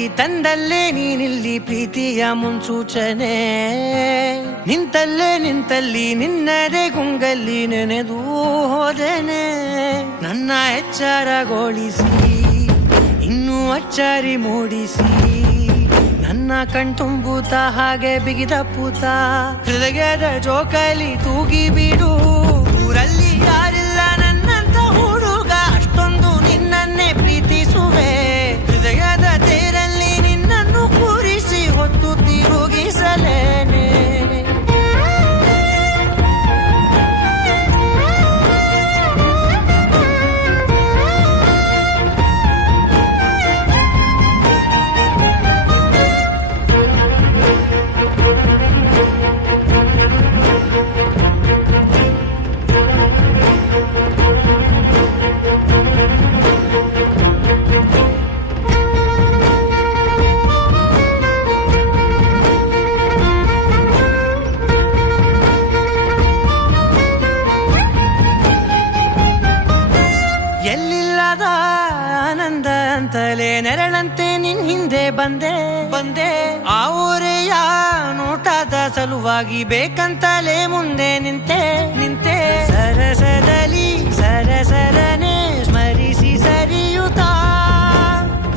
ಕೈಯಲ್ಲಿ ತಂದಲ್ಲೇ ನೀನಿಲ್ಲಿ ಪ್ರೀತಿಯ ಮುನ್ಸೂಚನೆ. ನಿಂತಲ್ಲಿ ನಿನ್ನದೇ ಗುಂಗಲ್ಲಿ ನೆನೆದು ಹೋದೆನೆ. ನನ್ನ ಎಚ್ಚರಗೊಳಿಸಿ ಇನ್ನೂ ಅಚ್ಚರಿ ಮೂಡಿಸಿ, ನನ್ನ ಕಣ್ತುಂಬುತ್ತ ಹಾಗೆ ಬಿಗಿದ ಪೂತ ಹೃದಯದ ಜೋಕಾಲಿ ತೂಗಿ ಬಿಡು. ಊರಲ್ಲಿ ಯಾರಿಲ್ಲ ನನ್ನಂತ ಹುಡುಗ, ಅಷ್ಟೊಂದು ನಿನ್ನನ್ನೇ ಪ್ರೀತಿಸುವೆ. ಹೃದಯದ ತೇರಲ್ಲಿ ನಿನ್ನನ್ನು ಕೂರಿಸಿ ಹೊತ್ತು ತಿರುಗಿಸಲೇನೆ. ಎಲ್ಲಿಲ್ಲದ ಆನಂದ ಅಂತಲೇ ನೆರಳಂತೆ ನಿನ್ ಹಿಂದೆ ಬಂದೆ. ಆ ಊರೆಯ ನೋಟದ ಸಲುವಾಗಿ ಬೇಕಂತಲೇ ಮುಂದೆ ನಿಂತೆ. ಸರಸದಲ್ಲಿ ಸರಸರನೆ ಸ್ಮರಿಸಿ ಸರಿಯುತ್ತಾ,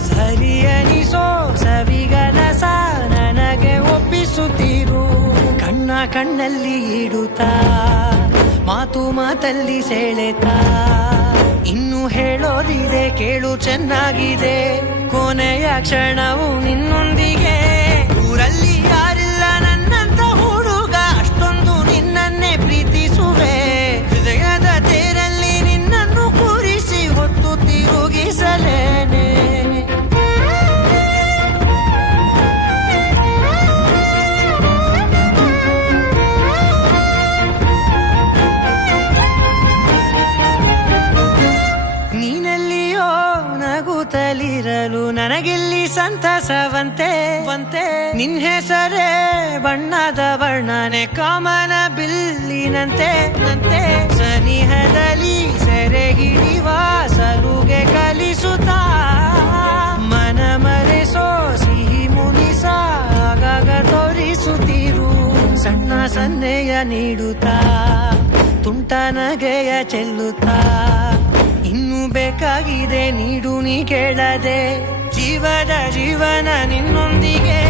ಸರಿಯನಿಸೋ ಸವಿಗನಸ ನನಗೆ ಒಪ್ಪಿಸುತ್ತೀರು. ಕಣ್ಣಲ್ಲಿ ಇಡುತ್ತಾ, ಮಾತಲ್ಲಿ ಸೆಳೆತಾ, ಇನ್ನು ಹೇಳೋದಿದೆ ಕೇಳು ಚೆನ್ನಾಗಿದೆ. ಕೊನೆಯ ಕ್ಷಣವು ನಿನ್ನೊಂದಿಗೆ. ಊರಲ್ಲಿ ಯಾರಿಲ್ಲ ನನ್ನಂತ ಹುಡುಗ, ಅಷ್ಟೊಂದು ನಿನ್ನನ್ನೇ ಪ್ರೀತಿಸುವೆ. ಹೃದಯದ ತೇರಲ್ಲಿ ನಿನ್ನನ್ನು ಕೂರಿಸಿ ಹೊತ್ತು ತಿರುಗಿಸಲೇನೆ. ನೀನೆಲ್ಲಿಯೋ ನಗುತ್ತಲಿರಲು ನನಗಿಲ್ಲಿ ಸಂತಸವಂತೆ. ನಿನ್ ಹೆಸರೇ ಬಣ್ಣದ ವರ್ಣನೆ ಕಾಮನ ಬಿಲ್ಲಿನಂತೆ. ಸನಿಹದಲ್ಲಿ ಸೆರೆ ಹಿಡಿಯುವ ಸಲುಗೆ ಕಲಿಸುತ್ತಾ, ಮನ ಮರೆಸೋ ಸಿಹಿ ಮುನಿಸ ಆಗಾಗ ತೋರಿಸುತ್ತೀರು. ಸಣ್ಣ ಸನ್ನೆಯ ನೀಡುತ್ತಾ, ತುಂಟ ನಗೆಯ ಚೆಲ್ಲುತ್ತಾ, ಇನ್ನು ಬೇಕಾಗಿದೆ ನೀಡು ನೀ ಕೇಳದೆ. ಜೀವನ ನಿನ್ನೊಂದಿಗೆ.